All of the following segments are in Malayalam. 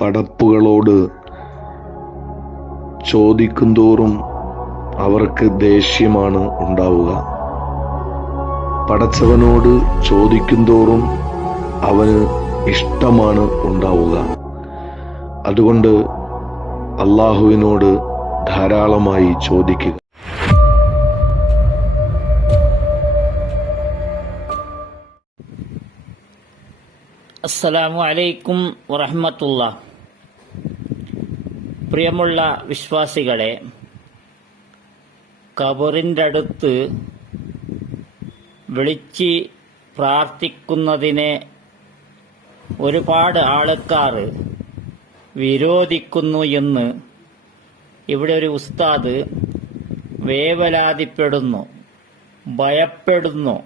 പടപ്പുകളോട് ചോദിക്കുന്തോറും അവർക്ക് ദേഷ്യമാണ് ഉണ്ടാവുക. പടച്ചവനോട് ചോദിക്കുന്തോറും അവന് ഇഷ്ടമാണ് ഉണ്ടാവുക. അതുകൊണ്ട് അള്ളാഹുവിനോട് ധാരാളമായി ചോദിക്കുക. അസ്സലാമു അലൈക്കും വറഹ്മത്തുള്ളാഹി. പ്രിയമുള്ള വിശ്വാസികളെ, ഖബറിൻ്റെ അടുത്ത് വിളിച്ച് പ്രാർത്ഥിക്കുന്നതിനെ ഒരുപാട് ആൾക്കാർ വിരോധിക്കുന്നു എന്ന് ഇവിടെ ഒരു ഉസ്താദ് വേവലാതിപ്പെടുന്നു, ഭയപ്പെടുന്നു.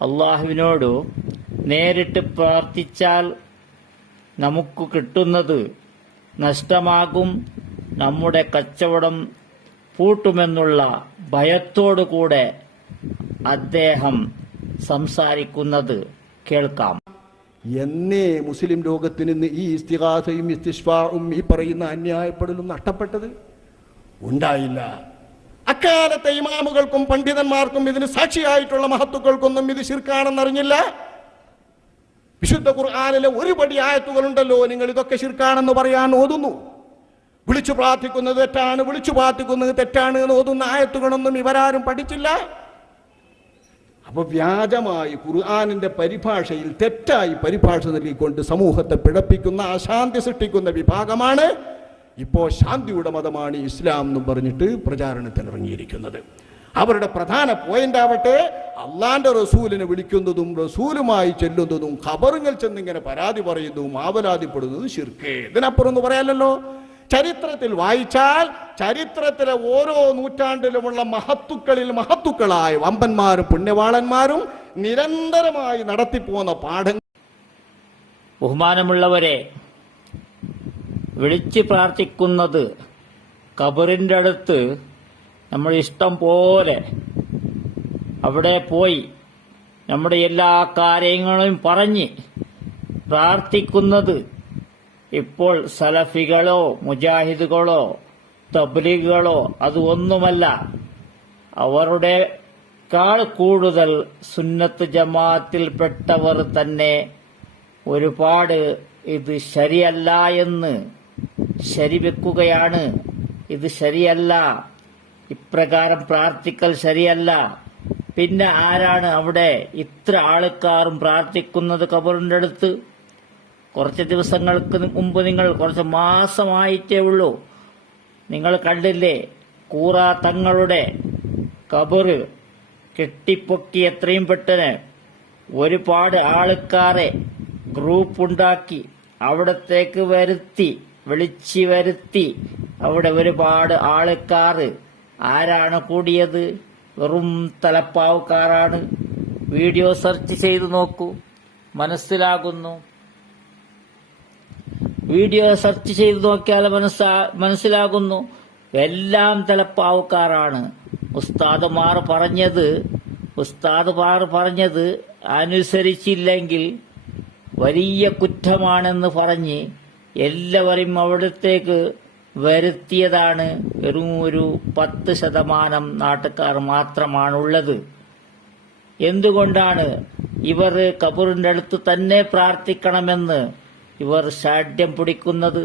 അള്ളാഹുവിനോട് നേരിട്ട് പ്രാർത്ഥിച്ചാൽ നമുക്ക് കിട്ടുന്നത് നഷ്ടമാകും, നമ്മുടെ കച്ചവടം പൂട്ടുമെന്നുള്ള ഭയത്തോടുകൂടെ അദ്ദേഹം സംസാരിക്കുന്നത് കേൾക്കാം. എന്നേ മുസ്ലിം ലോകത്തിന് ഇന്ന് ഈ ഇസ്തിഗാസയും ഇസ്തിശ്ഫാഉം ഈ പറയുന്ന അന്യായപ്പെടലും നഷ്ടപ്പെട്ടത് ഉണ്ടായില്ല. അക്കാലത്തെ ഇമാമുകൾക്കും പണ്ഡിതന്മാർക്കും ഇതിന് സാക്ഷിയായിട്ടുള്ള മഹത്തുക്കൾക്കൊന്നും ഇത് ശിർക്കാണെന്നറിഞ്ഞില്ല. വിശുദ്ധ ഖുർആനിലെ ഒരുപടി ആയത്തുകളുണ്ടല്ലോ, നിങ്ങൾ ഇതൊക്കെ ശിർക്കാണെന്ന് പറയാൻ ഓതുന്നു. വിളിച്ചു പ്രാർത്ഥിക്കുന്നത് തെറ്റാണ്, വിളിച്ചു പ്രാർത്ഥിക്കുന്നത് തെറ്റാണ് എന്ന് ഓതുന്ന ആയത്തുകളൊന്നും ഇവരാരും പഠിച്ചില്ല. അപ്പൊ വ്യാജമായി ഖുർആനിന്റെ പരിഭാഷയിൽ തെറ്റായി പരിഭാഷ നൽകിക്കൊണ്ട് സമൂഹത്തെ പിഴപ്പിക്കുന്ന, അശാന്തി സൃഷ്ടിക്കുന്ന വിഭാഗമാണ് ഇപ്പോ ശാന്തിയുടെ മതമാണ് ഇസ്ലാം എന്നും പറഞ്ഞിട്ട് പ്രചാരണത്തിൽ ഇറങ്ങിയിരിക്കുന്നത്. അവരുടെ പ്രധാന പോയിന്റ് ആവട്ടെ, അള്ളാന്റെ റസൂലിനെ വിളിക്കുന്നതും റസൂലുമായി ചെല്ലുന്നതും ഖബറുകൾ ചെന്നിങ്ങനെ പരാതി പറയുന്നതും ആവലാതിപ്പെടുന്നതും ശിർക്ക്. ഇതിനപ്പുറം എന്ന് പറയാലല്ലോ. ചരിത്രത്തിൽ വായിച്ചാൽ ചരിത്രത്തിലെ ഓരോ നൂറ്റാണ്ടിലുമുള്ള മഹത്തുക്കളായ വമ്പന്മാരും പുണ്യവാളന്മാരും നിരന്തരമായി നടത്തിപ്പോന്ന പാഠങ്ങൾ. ബഹുമാനമുള്ളവരെ, വിളിച്ച് പ്രാർത്ഥിക്കുന്നത് ഖബറിൻ്റെ അടുത്ത് നമ്മൾ ഇഷ്ടം പോലെ അവിടെ പോയി നമ്മുടെ എല്ലാ കാര്യങ്ങളും പറഞ്ഞ് പ്രാർത്ഥിക്കുന്നത് ഇപ്പോൾ സലഫികളോ മുജാഹിദുകളോ തബ്ലീഗുകളോ അതൊന്നുമല്ല. അവരുടെക്കാൾ കൂടുതൽ സുന്നത്ത് ജമാഅത്തിൽപ്പെട്ടവർ തന്നെ ഒരുപാട് ഇത് ശരിയല്ല എന്ന് ശരിവെക്കുകയാണ്. ഇത് ശരിയല്ല, ഇപ്രകാരം പ്രാർത്ഥിക്കൽ ശരിയല്ല. പിന്നെ ആരാണ് അവിടെ ഇത്ര ആൾക്കാരും പ്രാർത്ഥിക്കുന്നത് ഖബറിൻ്റെ അടുത്ത്? കുറച്ച് ദിവസങ്ങൾക്ക് മുമ്പ്, നിങ്ങൾ കുറച്ച് മാസമായിട്ടേ ഉള്ളൂ, നിങ്ങൾ കണ്ടില്ലേ കൂറ തങ്ങളുടെ ഖബറ് കെട്ടിപ്പൊക്കി എത്രയും പെട്ടെന്ന് ഒരുപാട് ആൾക്കാരെ ഗ്രൂപ്പുണ്ടാക്കി അവിടത്തേക്ക് വിളിച്ചു വരുത്തി. അവിടെ ഒരുപാട് ആൾക്കാർ ആരാണ് കൂടിയത്? വെറും തലപ്പാവുകാരാണ്. വീഡിയോ സെർച്ച് ചെയ്തു നോക്കൂ, മനസ്സിലാകുന്നു. വീഡിയോ സെർച്ച് ചെയ്ത് നോക്കിയാൽ മനസ്സിലാകുന്നു എല്ലാം തലപ്പാവുകാരാണ്. ഉസ്താദുമാർ പറഞ്ഞത് അനുസരിച്ചില്ലെങ്കിൽ വലിയ കുറ്റമാണെന്ന് പറഞ്ഞ് എല്ലാവരെയും അവിടത്തേക്ക് വരുത്തിയതാണ്. വെറും ഒരു 10% നാട്ടുകാർ മാത്രമാണുള്ളത്. എന്തുകൊണ്ടാണ് ഇവർ ഖബറിന്റെ അടുത്ത് തന്നെ പ്രാർത്ഥിക്കണമെന്ന് ഇവർ ശാഠ്യം പിടിക്കുന്നത്?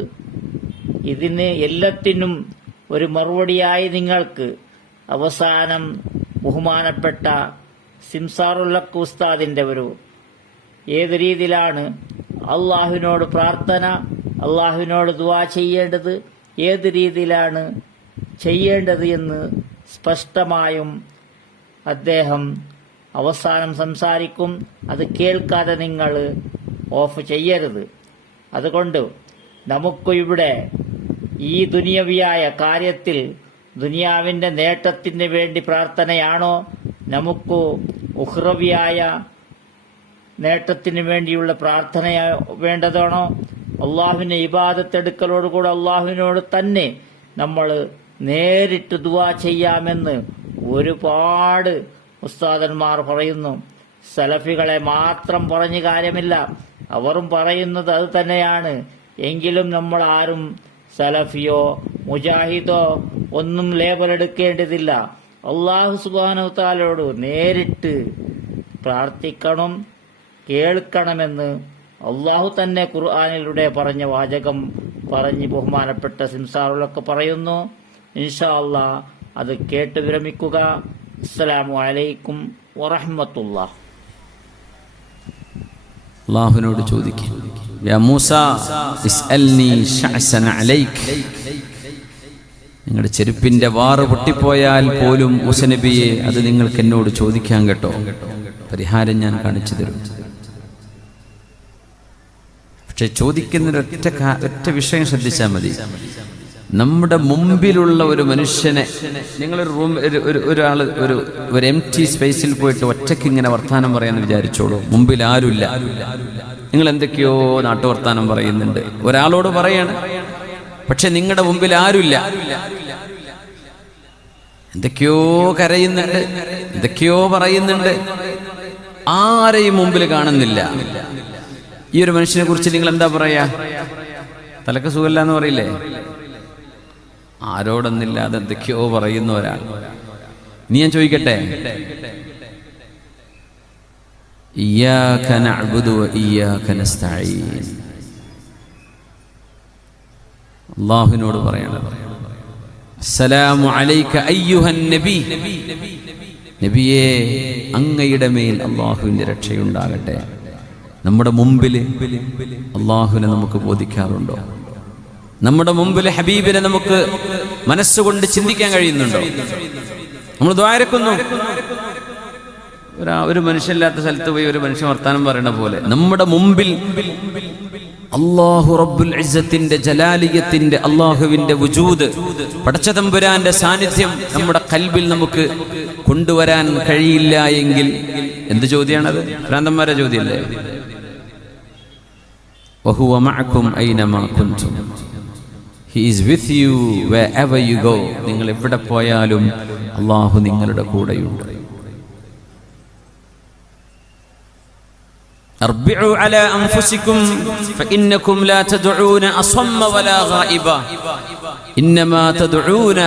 ഇതിന് എല്ലാത്തിനും ഒരു മറുപടിയായി നിങ്ങൾക്ക് അവസാനം ബഹുമാനപ്പെട്ട സിംസാറുൽ ഹഖ് ഉസ്താദിന്റെ ഏത് രീതിയിലാണ് അള്ളാഹുവിനോട് പ്രാർത്ഥന, അള്ളാഹുവിനോട് ദുആ ചെയ്യേണ്ടത്, ഏത് രീതിയിലാണ് ചെയ്യേണ്ടത് എന്ന് സ്പഷ്ടമായും അദ്ദേഹം അവസാനം സംസാരിക്കും. അത് കേൾക്കാതെ നിങ്ങൾ ഓഫ് ചെയ്യരുത്. അതുകൊണ്ട് നമുക്ക് ഇവിടെ ഈ ദുനിയവിയായ കാര്യത്തിൽ ദുനിയാവിന്റെ നേട്ടത്തിന് വേണ്ടി പ്രാർത്ഥനയാണോ, നമുക്ക് ഉഖ്റവിയായ നേട്ടത്തിന് വേണ്ടിയുള്ള പ്രാർത്ഥന വേണ്ടതാണോ? അള്ളാഹുവിനെ ഇബാദത്തെടുക്കലോടുകൂടെ അള്ളാഹുവിനോട് തന്നെ നമ്മൾ നേരിട്ട് ദുആ ചെയ്യാമെന്ന് ഒരുപാട് ഉസ്താദന്മാർ പറയുന്നു. സലഫികളെ മാത്രം പറഞ്ഞ കാര്യമില്ല, അവരും പറയുന്നത് അത് തന്നെയാണ്. എങ്കിലും നമ്മൾ ആരും സലഫിയോ മുജാഹിദോ ഒന്നും ലേബലെടുക്കേണ്ടതില്ല. അല്ലാഹു സുബ്ഹാനഹു തആലയോട് നേരിട്ട് പ്രാർത്ഥിക്കണം, കേൾക്കണമെന്ന് അല്ലാഹു തന്നെ ഖുർആനിലൂടെ പറഞ്ഞ വാചകം പറഞ്ഞ് ബഹുമാനപ്പെട്ട സിംസാറുകളൊക്കെ പറയുന്നു. ഇൻഷാ അല്ലാഹ് അത് കേട്ട് വിരമിക്കുക. അസ്സലാമു അലൈക്കും വറഹ്മത്തുള്ളാഹി. അല്ലാഹുവിനോട് ചോദിക്കും, യാ മൂസ ഇസ്അൽനി ശഅസന അലൈക്, നിങ്ങളുടെ ചെരുപ്പിന്റെ വാറ് പൊട്ടിപ്പോയാൽ പോലും മൂസ നബിയെ അത് നിങ്ങൾക്ക് എന്നോട് ചോദിക്കാൻ കേട്ടോ, പരിഹാരം ഞാൻ കാണിച്ചു തരും. പക്ഷെ ചോദിക്കുന്ന ഒറ്റ വിഷയം ശ്രദ്ധിച്ചാൽ മതി. നമ്മുടെ മുമ്പിലുള്ള ഒരു മനുഷ്യനെ, നിങ്ങളൊരു റൂം ഒരാൾ ഒരു എംപ്റ്റി സ്പേസിൽ പോയിട്ട് ഒറ്റയ്ക്ക് ഇങ്ങനെ വർത്താനം പറയാന്ന് വിചാരിച്ചോളൂ. മുമ്പിൽ ആരുമില്ല, നിങ്ങൾ എന്തൊക്കെയോ നാട്ടുവർത്താനം പറയുന്നുണ്ട്, ഒരാളോട് പറയാണ്. പക്ഷെ നിങ്ങളുടെ മുമ്പിൽ ആരുമില്ല, എന്തൊക്കെയോ കരയുന്നുണ്ട്, എന്തൊക്കെയോ പറയുന്നുണ്ട്, ആരെയും മുമ്പിൽ കാണുന്നില്ല. ഈ ഒരു മനുഷ്യനെ കുറിച്ച് നിങ്ങൾ എന്താ പറയാ? തലക്ക് സുഖമില്ല എന്ന് പറയില്ലേ? ആരോടൊന്നില്ലാതെ എന്തൊക്കെയോ പറയുന്ന ഒരാൾ. ഇനി ഞാൻ ചോദിക്കട്ടെ, ഇയ്യാക നഅ്ബുദു വ ഇയ്യാക നസ്തഈൻ, അല്ലാഹുവിനോട് പറയണം, അസ്സലാമു അലൈക അയ്യുഹൻ നബി, നബിയേ അങ്ങയുടെ മേൽ അല്ലാഹുവിന്റെ രക്ഷയുണ്ടാകട്ടെ. നമ്മുടെ മുമ്പിൽ അല്ലാഹുവിനെ നമുക്ക് ബോധിക്കാറുണ്ടോ? നമ്മുടെ മുമ്പിൽ ഹബീബിനെ നമുക്ക് മനസ്സുകൊണ്ട് ചിന്തിക്കാൻ കഴിയുന്നുണ്ടോ? നമ്മൾ ദ്വാരക്കുന്നു. ഒരു മനുഷ്യനില്ലാത്ത സ്ഥലത്ത് പോയി ഒരു മനുഷ്യൻ വർത്താനം പറയുന്ന പോലെ നമ്മുടെ മുമ്പിൽ അല്ലാഹു റബ്ബുൽ ഇസ്സത്തിന്റെ ജലാലിയത്തിന്റെ അല്ലാഹുവിന്റെ വുജൂദ്, പടച്ച തമ്പുരാന്റെ സാന്നിധ്യം നമ്മുടെ ഖൽബിൽ നമുക്ക് കൊണ്ടുവരാൻ കഴിയില്ല എങ്കിൽ എന്ത് ചോദ്യമാണത്? ഭ്രാന്തന്മാരുടെ ചോദ്യമല്ലേ? വഹുവ മഅകും ഐനമാ കുൻതും, He is with you wherever you go. നിങ്ങൾ എവിടെ പോയാലും അല്ലാഹു നിങ്ങളുടെ കൂടെയുണ്ട്. അർബിഉ അലാ അൻഫുസികും ഫഇന്നകും ലാ തദ്ഊന അസമ്മ വലാ ഗായിബ ഇന്നമാ തദ്ഊന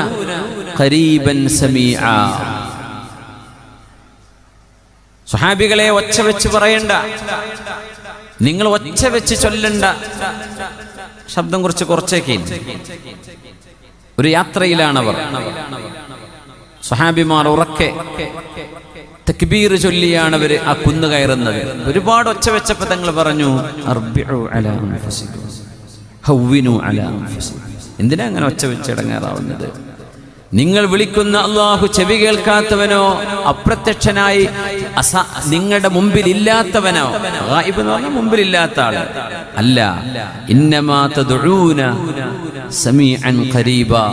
ഖരീബൻ സമീആ. സ്വഹാബികളെ ഒച്ച വെച്ച് പറയണ്ട, നിങ്ങൾ ഒച്ച വെച്ച് ചൊല്ലണ്ട, ശബ്ദം കുറച്ചേക്ക്. ഒരു യാത്രയിലാണവർ. സ്വഹാബിമാർ ഉറക്കെ തക്ബീർ ചൊല്ലിയാണ് അവർ ആ കുന്ന് കയറുന്നത്. ഒരുപാട് ഒച്ച വെച്ചപ്പോൾ തങ്ങൾ പറഞ്ഞു, അർബിഉ അലാ അൻഫുസികും ഹവ്വിനു അലാ അൻഫുസികും. എന്തിനാ അങ്ങനെ ഒച്ച വെച്ച് ഇടങ്ങേറാവുന്നത്? നിങ്ങൾ വിളിക്കുന്ന അല്ലാഹു ചെവി കേൾക്കാത്തവനോ അപ്രത്യക്ഷനായി നിങ്ങളുടെ മുമ്പിൽ ഇല്ലാത്തവനോ, ഗായിബ് എന്ന് പറഞ്ഞാൽ മുമ്പിലില്ലാത്ത ആള് അല്ല. ഇന്നമാ തദ്ഊന സമീഅൻ ഖരീബാ,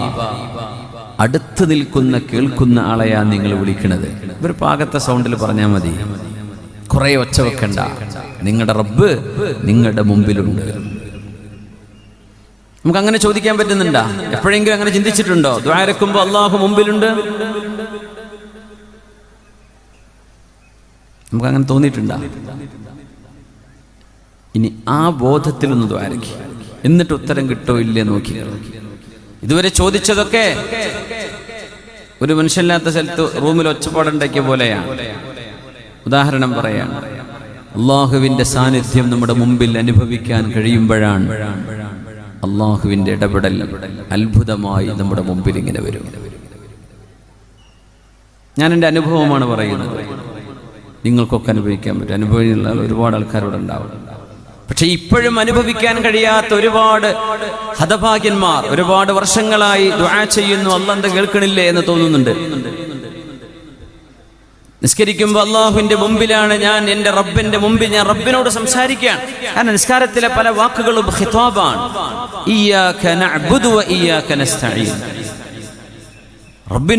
അടുത്ത് നിൽക്കുന്ന കേൾക്കുന്ന ആളെയാ നിങ്ങൾ വിളിക്കുന്നത്. ഒരു പാകത്തെ സൗണ്ടിൽ പറഞ്ഞാൽ മതി, കുറെ ഒച്ച വെക്കണ്ട. നിങ്ങളുടെ റബ്ബ് നിങ്ങളുടെ മുമ്പിലുണ്ട്. നമുക്ക് അങ്ങനെ ചോദിക്കാൻ പറ്റുന്നുണ്ടോ? എപ്പോഴെങ്കിലും അങ്ങനെ ചിന്തിച്ചിട്ടുണ്ടോ? ദുആ ഇറക്കുമ്പോൾ അല്ലാഹു മുമ്പിലുണ്ട്, നമുക്ക് അങ്ങനെ തോന്നിയിട്ടുണ്ടോ? ഇനി ആ ബോധത്തിൽ ഒന്ന് ദുആ ഇറക്കി, എന്നിട്ട് ഉത്തരം കിട്ടോ ഇല്ലേ നോക്കി. ഇതുവരെ ചോദിച്ചതൊക്കെ ഒരു മനുഷ്യനില്ലാത്ത സ്ഥലത്ത് റൂമിൽ ഒച്ചപ്പാടുണ്ടാക്കിയ പോലെയാണ്. ഉദാഹരണം പറയാണ്, അല്ലാഹുവിന്റെ സാന്നിധ്യം നമ്മുടെ മുമ്പിൽ അനുഭവിക്കാൻ കഴിയുമ്പോഴാണ് അല്ലാഹുവിന്റെ ഇടപെടൽ അത്ഭുതമായി നമ്മുടെ മുമ്പിൽ ഇങ്ങനെ വരും. ഞാൻ എൻ്റെ അനുഭവമാണ് പറയുന്നത്, നിങ്ങൾക്കൊക്കെ അനുഭവിക്കാൻ പറ്റും. അനുഭവമുള്ള ഒരുപാട് ആൾക്കാരോട് ഉണ്ടാവും. പക്ഷെ ഇപ്പോഴും അനുഭവിക്കാൻ കഴിയാത്ത ഒരുപാട് ഹതഭാഗ്യന്മാർ ഒരുപാട് വർഷങ്ങളായി ദുആ ചെയ്യുന്നു, അല്ലാഹ് എന്താ കേൾക്കണില്ലേ എന്ന് തോന്നുന്നുണ്ട്. നിസ്കരിക്കുമ്പോൾ അല്ലാഹുവിന്റെ മുമ്പിലാണ് ഞാൻ, എൻ്റെ റബ്ബിന്റെ മുമ്പിൽ ഞാൻ റബ്ബിനോട് സംസാരിക്കുകയാണ്. കാരണം നിസ്കാരത്തിലെ പല വാക്കുകളും ഖിതാബാണ്. ഇയ്യാക നഅ്ബുദു വ ഇയ്യാക നസ്തഈൻ. റബ്ബിന്